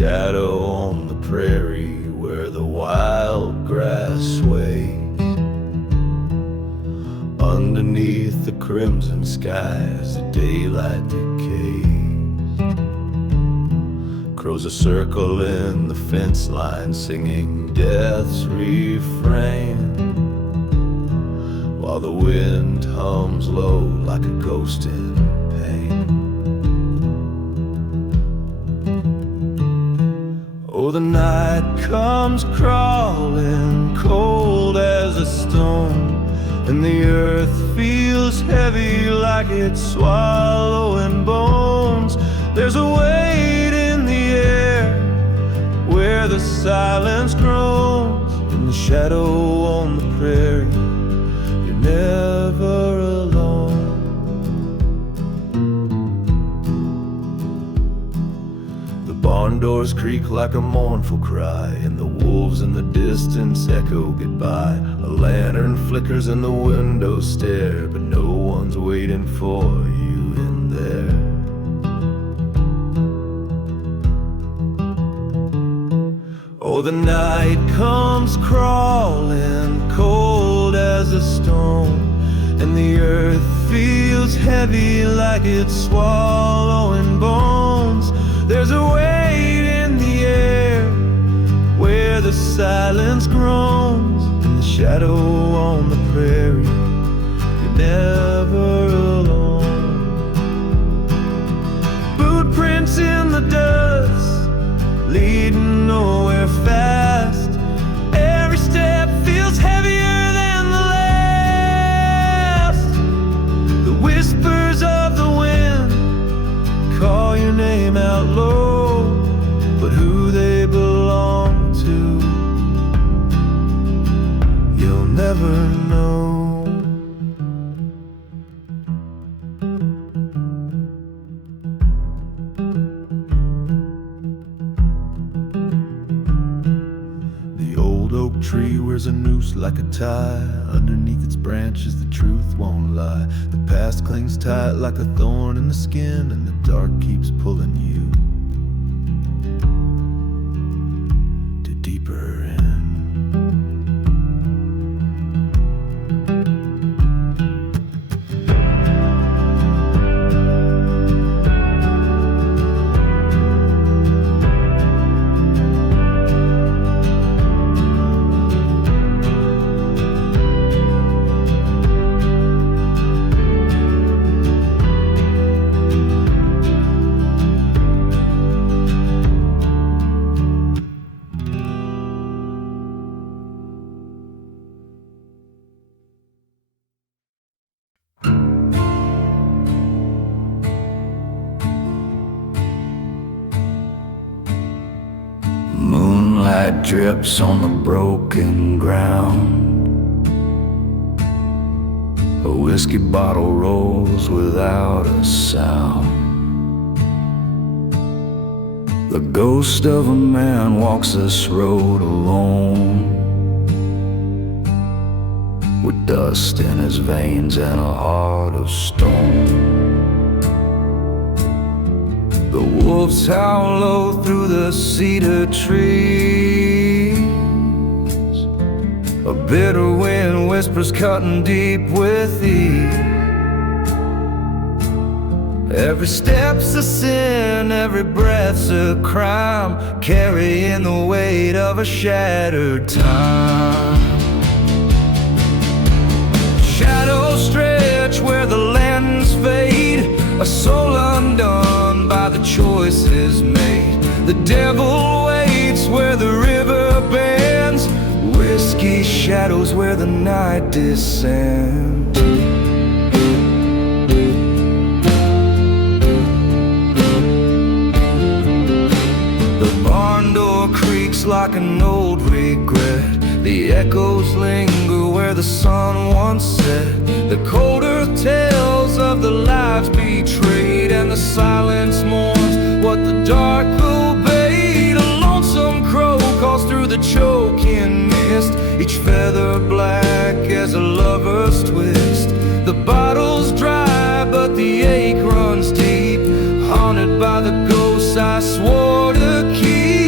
shadow on the prairie where the wild grass sways. Underneath the crimson skies, the daylight decays. Crows a circle in the fence line, singing death's refrain, while the wind hums low like a ghost in pain. Oh, the night comes crawling, cold as a stone, and the earth feels heavy like it's swallowing bones. There's a weight in the air where the silence groans. In the shadow on the prairie, you're never alone. The barn doors creak like a mournful cry, and the wolves in the distance echo goodbye. A lantern flickers and the windows stare, but no one's waiting for you in there. Oh, the night comes crawling, cold as a stone, and the earth feels heavy like it's swallowing bones. There's a weight in the air where the silence groans. In the shadow on the prairie, you're never alone. Boot prints in the dust, leading nowhere fast. Every step feels heavier than the last. The whispers of the wind call your name out low, but who they belong to, you'll never know. The old oak tree wears a noose like a tie. Underneath its branches the truth won't lie. The past clings tight like a thorn in the skin, and the dark keeps pulling you to deeper in. Moonlight drips on the broken ground. A whiskey bottle rolls without a sound. The ghost of a man walks this road alone, with dust in his veins and a heart of stone. The wolves howl low through the cedar trees. A bitter wind whispers cutting deep with ease. Every step's a sin, every breath's a crime, carrying the weight of a shattered time. Shadows stretch where the lanterns fade, a soul undone by the choices made. The devil waits where the river bends, whiskey shadows where the night descends. The barn door creaks like an old regret. The echoes linger where the sun once set. The cold earth tells of the lives betrayed, and the silence mourns what the dark obeyed. A lonesome crow calls through the choking mist, each feather black as a lover's twist. The bottle's dry but the ache runs deep, haunted by the ghosts I swore to keep.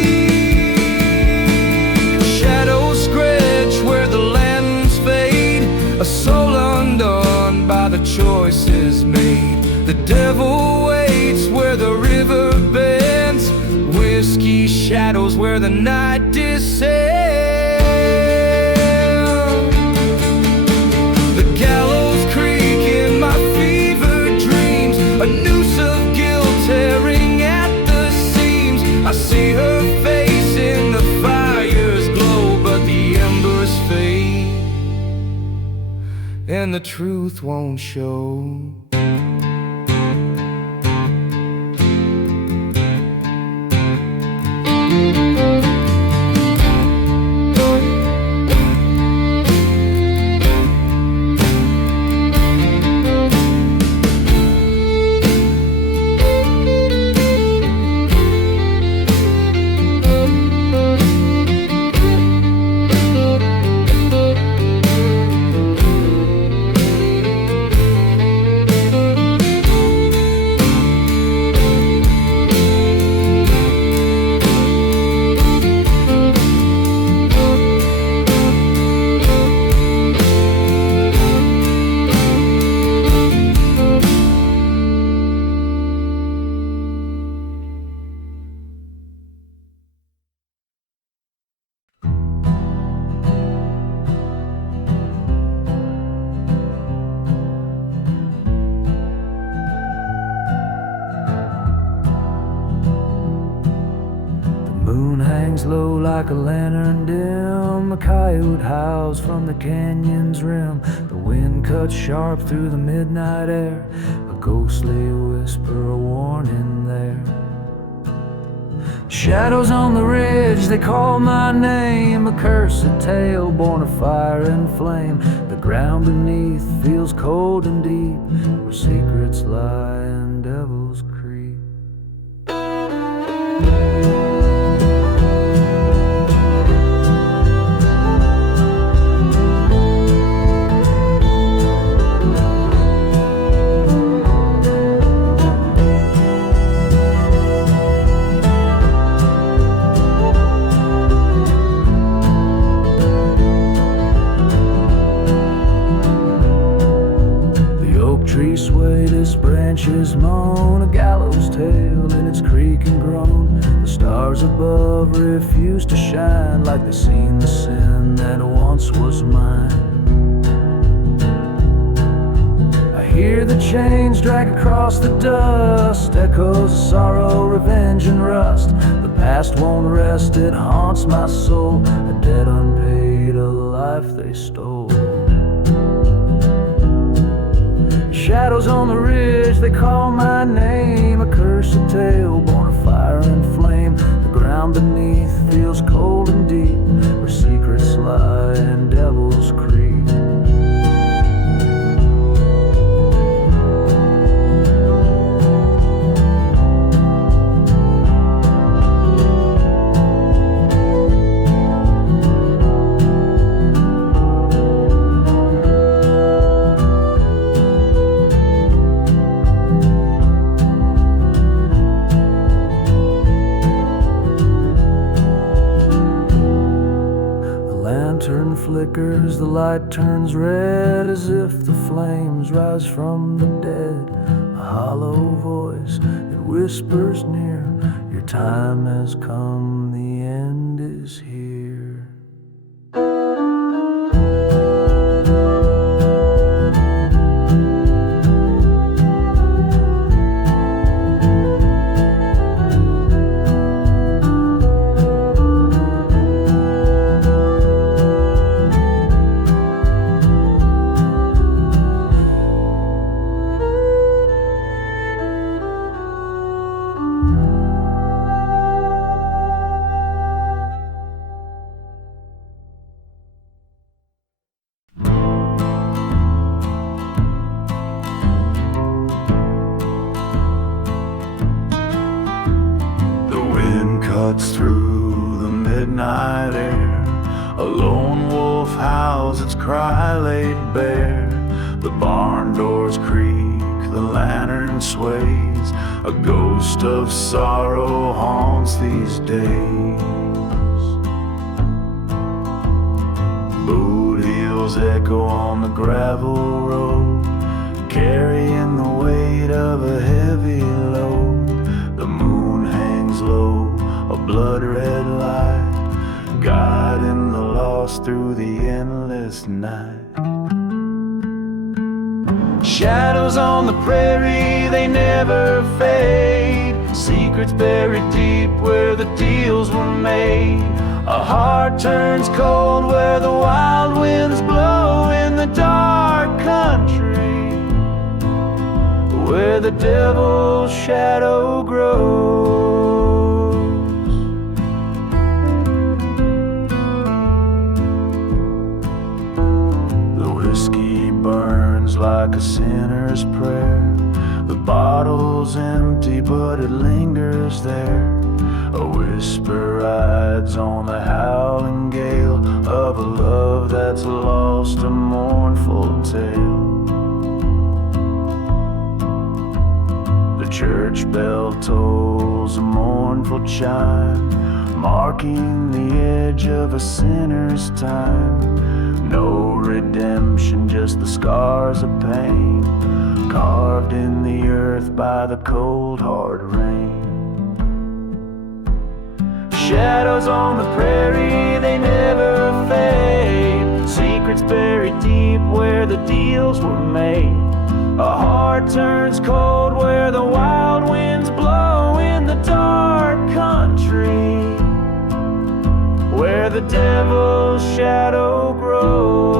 The devil waits where the river bends, whiskey shadows where the night descends. The gallows creak in my fevered dreams, a noose of guilt tearing at the seams. I see her face in the fire's glow, but the embers fade and the truth won't show. Hangs low like a lantern dim. A coyote howls from the canyon's rim. The wind cuts sharp through the midnight air. A ghostly whisper, a warning there. Shadows on the ridge, they call my name. A cursed tale born of fire and flame. The ground beneath feels cold and deep, where secrets lie and devils creep. Tree swayed, its branches moan, a gallows tale in its creak and groan. The stars above refuse to shine, like they've seen the sin that once was mine. I hear the chains drag across the dust, echoes of sorrow, revenge and rust. The past won't rest, it haunts my soul, a debt unpaid, a life they stole. Shadows on the ridge, they call my name. A cursed tale born of fire and flame. The ground beneath feels cold and deep, where secrets lie and devils creep. Flickers, the light turns red, as if the flames rise from the dead. A hollow voice, it whispers near, your time has come, the end is here. Cuts through the midnight air. A lone wolf howls, its cry laid bare. The barn doors creak, the lantern sways. A ghost of sorrow haunts these days. Boot heels echo on the gravel road. carrying the weight of a heavy load. The moon hangs low, a blood-red light, guiding the lost through the endless night. Shadows on the prairie, they never fade. Secrets buried deep where the deals were made. A heart turns cold where the wild winds blow in the dark country, where the devil's shadow grows. The whiskey burns like a sinner's prayer. The bottle's empty but it lingers there. A whisper rides on the howling gale of a love that's lost, a mournful tale. The church bell tolls a mournful chime, marking the edge of a sinner's time. No redemption, just the scars of pain, carved in the earth by the cold hard rain. Shadows on the prairie, they never fade. Secrets buried deep where the deals were made. A heart turns cold where the wild winds blow in the dark country, where the devil's shadow grows.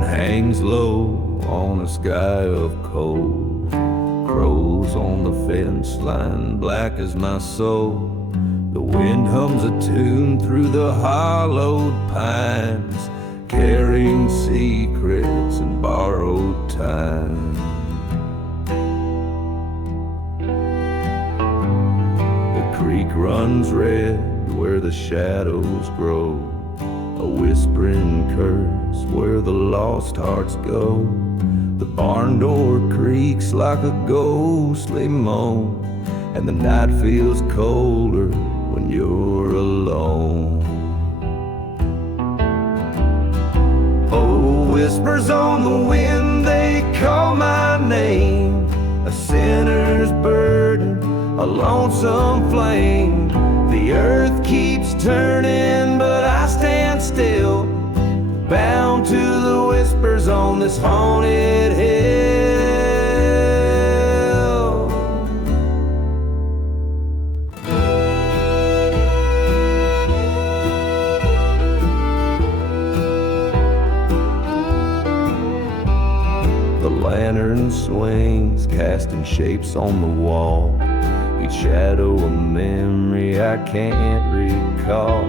Hangs low on a sky of coal. Crows on the fence line, black as my soul. The wind hums a tune through the hollowed pines, carrying secrets and borrowed time. The creek runs red where the shadows grow, a whispering curse where the lost hearts go. The barn door creaks like a ghostly moan, and the night feels colder when you're alone. Oh, whispers on the wind, they call my name. A sinner's burden, a lonesome flame. The earth keeps turning, but I stand still, bound to the whispers on this haunted hill. The lantern swings, casting shapes on the wall, each shadow a memory I can't recall.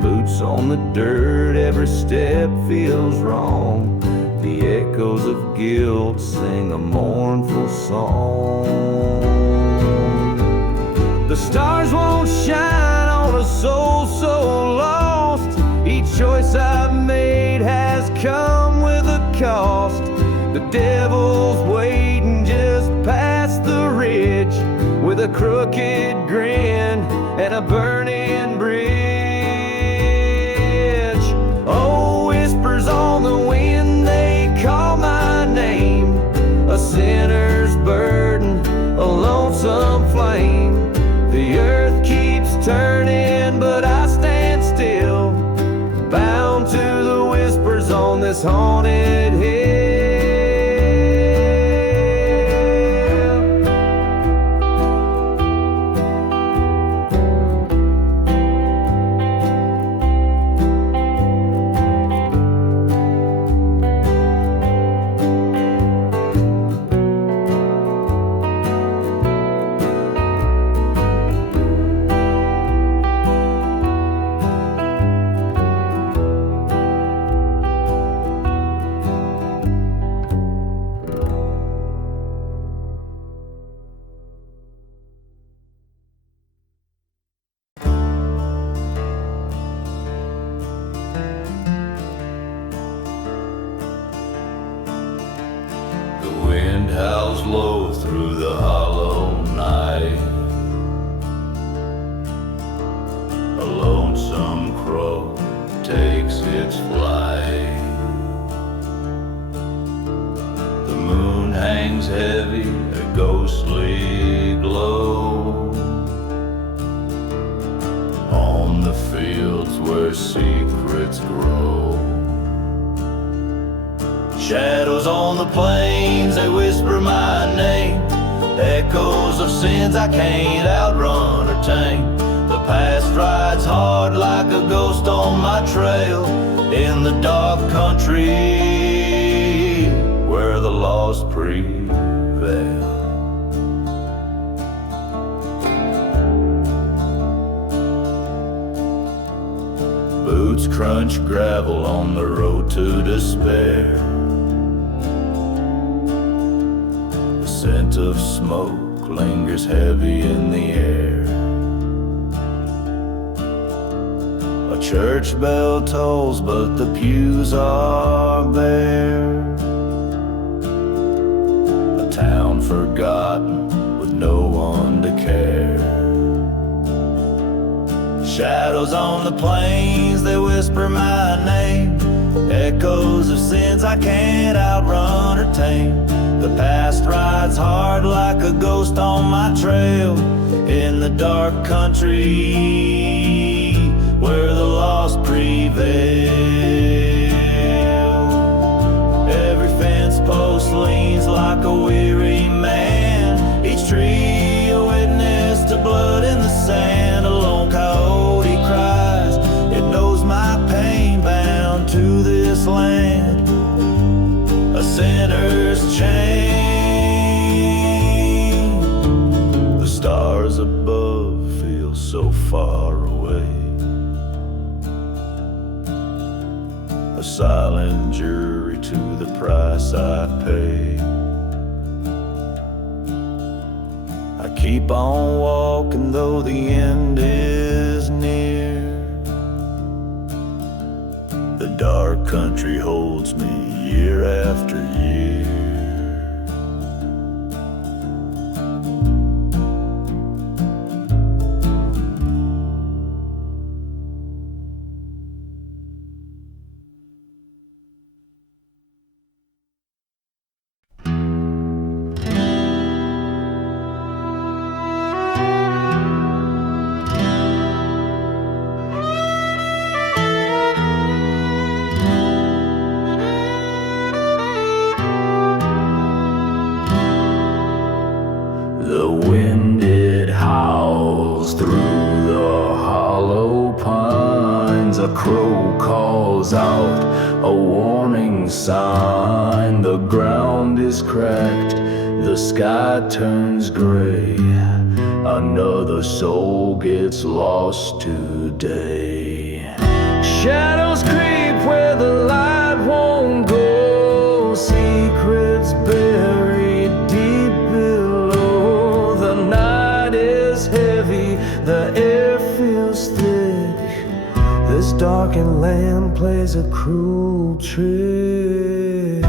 Boots on the dirt, every step feels wrong. The echoes of guilt sing a mournful song. The stars won't shine on a soul so lost. Each choice I've made has come with a cost. The devil's waiting just past the ridge, with a crooked grin and a burning bridge. Oh, whispers on the wind, they call my name. A sinner's burden, a lonesome flame. The earth keeps turning, but I stand still, bound to the whispers on this haunted hill. howls low through the hollow night. A lonesome crow takes its flight. The moon hangs heavy, a ghostly glow on the fields where secrets grow. Shadows on the plains, they whisper my name. Echoes of sins I can't outrun or tame. The past rides hard like a ghost on my trail, in the dark country where the lost prevail. Boots crunch gravel on the road to despair. The scent of smoke lingers heavy in the air. A church bell tolls, but the pews are bare. A town forgotten with no one to care. Shadows on the plains, they whisper my name. Echoes of sins I can't outrun or tame. The past rides hard like a ghost on my trail, in the dark country where the lost prevail. Every fence post leans like a weary man, each tree a witness to blood in the sand. A lone coyote cries, it knows my pain, bound to this land. A sinner's chain. The stars above feel so far away. A silent jury to the price I pay. I keep on walking though the end is near. The dark country holds me year after year. The wind it howls through the hollow pines. A crow calls out a warning sign. The ground is cracked, the sky turns gray. Another soul gets lost today. Shadows creep where the light won't go. Secrets buried deep below. The night is heavy, the air feels thick. This darkened land plays a cruel trick.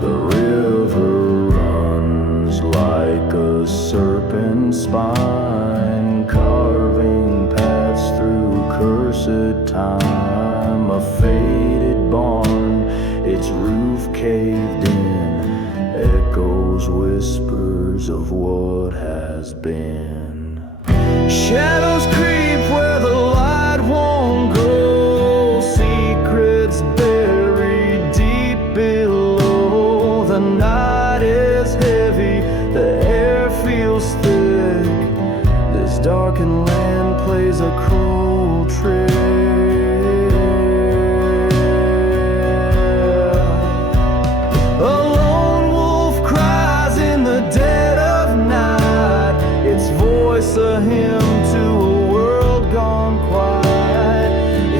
The river runs like a serpent spine, carving paths through cursed time. A faded barn, its roof caved in, echoes whispers of what has been. Shadows creep where the light won't go. Secrets buried deep below. The night is heavy, the air feels thick. This darkened land plays a cruel trick. A lone wolf cries in the dead of night, its voice a hymn to a world gone quiet.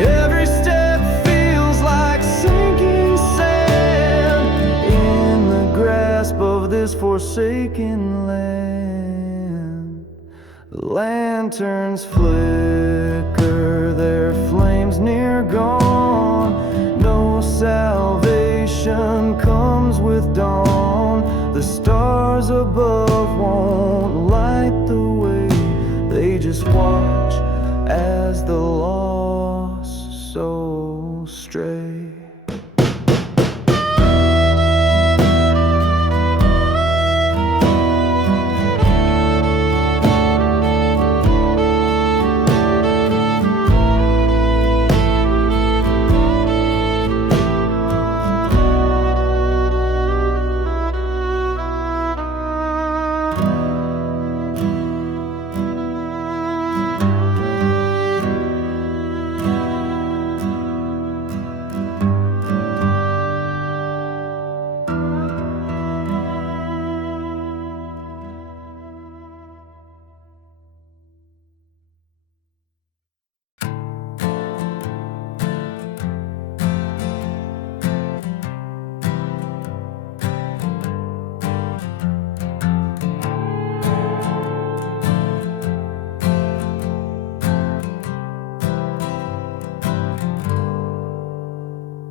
Every step feels like sinking sand in the grasp of this forsaken land. Lanterns flicker, their flames near gone. No salvation comes with dawn. The stars above won't light the way. They just watch as the lost soul stray.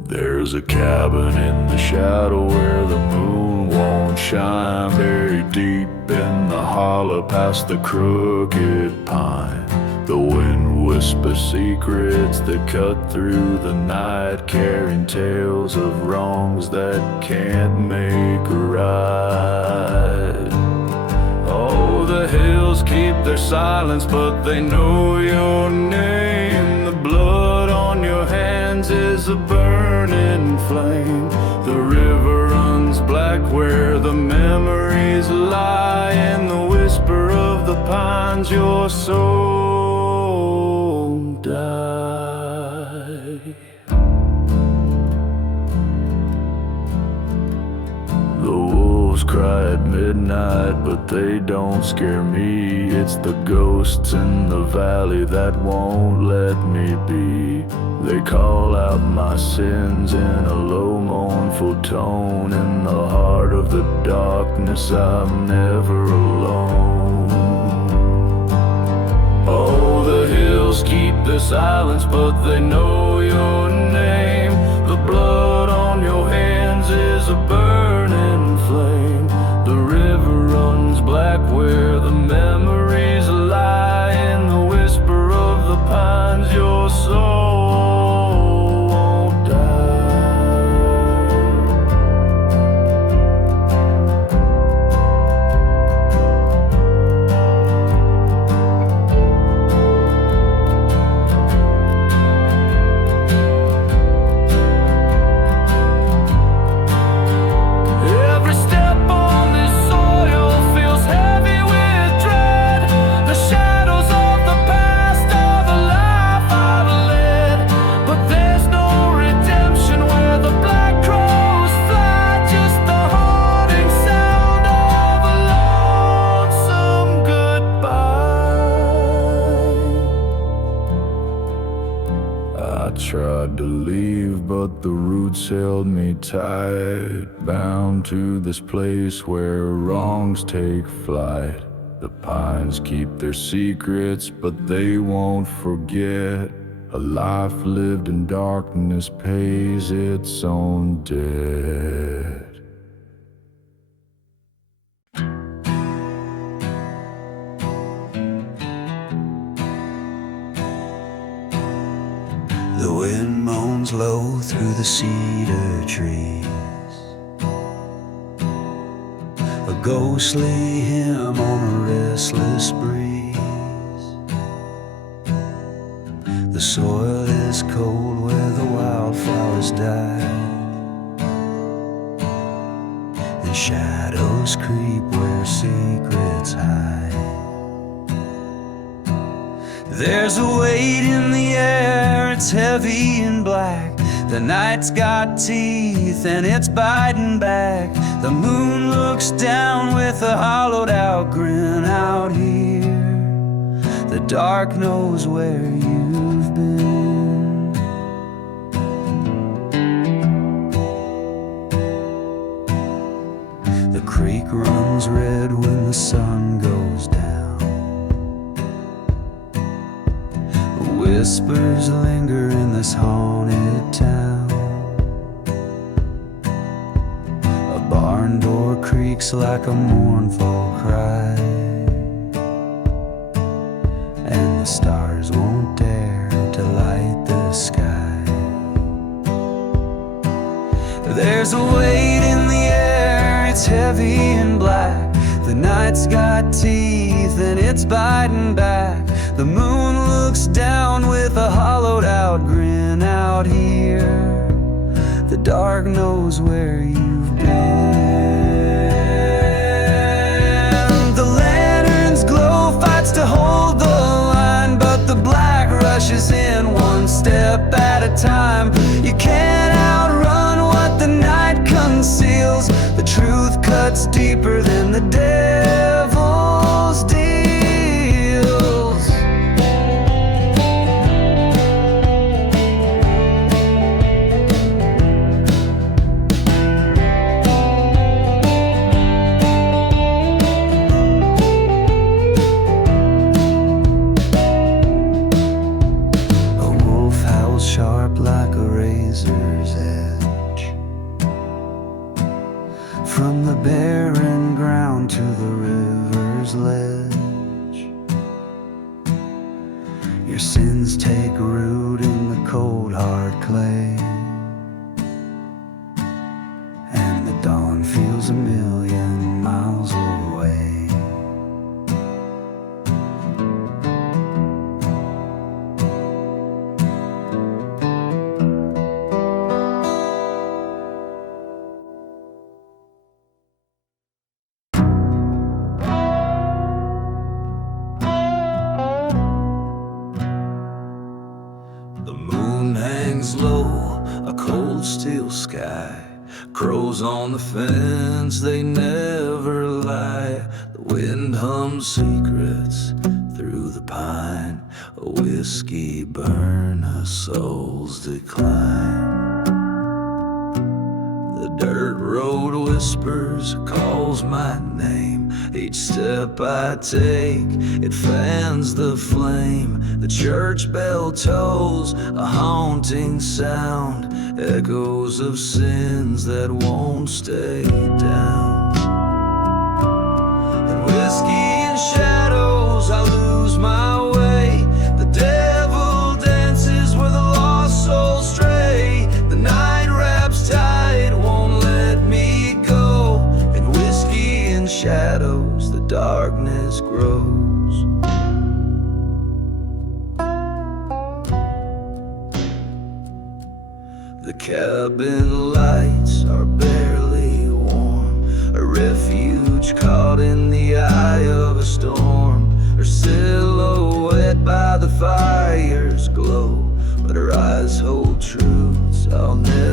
There's a cabin in the shadow where the moon won't shine, buried deep in the hollow past the crooked pine. The wind whispers secrets that cut through the night, carrying tales of wrongs that can't make right. Oh, the hills keep their silence, but they know your name. The blood on your hands is a burning flame. The river runs black where the memories lie. In the whisper of the pines, your soul dies. The wolves cry at midnight, but they don't scare me. It's the ghosts in the valley that won't let me be. They call out my sins in a low mournful tone. In the heart of the darkness, I'm never alone. Oh, the hills keep their silence, but they know your name. The blood on your hands is a burning flame. The river runs black where the memories lie. In the whisper of the pines, your soul won't tried to leave, but the roots held me tight, bound to this place where wrongs take flight. The pines keep their secrets, but they won't forget. A life lived in darkness pays its own debt. The wind moans low through the cedar trees, a ghostly hymn on a restless breeze. The soil is cold where the wildflowers die, and shadows creep where secrets hide. There's a weight in the air, it's heavy and black. The night's got teeth and it's biting back. The moon looks down with a hollowed out grin out here. The dark knows where you've been. The creek runs red when the sun goes down. whispers linger in this haunted town. A barn door creaks like a mournful cry, and the stars won't dare to light the sky. There's a weight in the air, it's heavy and black. The night's got teeth and it's biting back. The moon looks down with a hollowed out grin out here. The dark knows where you've been. The lantern's glow fights to hold the line, but the black rushes in one step at a time. You can't outrun what the night conceals. The truth cuts deeper than the devil's deals. A wolf howls sharp like a razor's edge, from the barren ground to the river's ledge. Your sins take root in the cold hard clay, and the dawn feels a million miles away. The moon hangs low, a cold steel sky. Crows on the fence, they never lie. The wind hums secrets through the pine. A whiskey burn, a soul's decline. The dirt road whispers, calls my name. Each step I take, it fans the flame. The church bell tolls, a haunting sound. Echoes of sins that won't stay down. In whiskey and shadows, I lose my way. The devil dances where the lost souls stray. The night wraps tight, won't let me go. In whiskey and shadows, the darkness grows. The cabin lights are barely warm, a refuge caught in the eye of a storm. Her silhouette by the fire's glow, but her eyes hold truths I'll never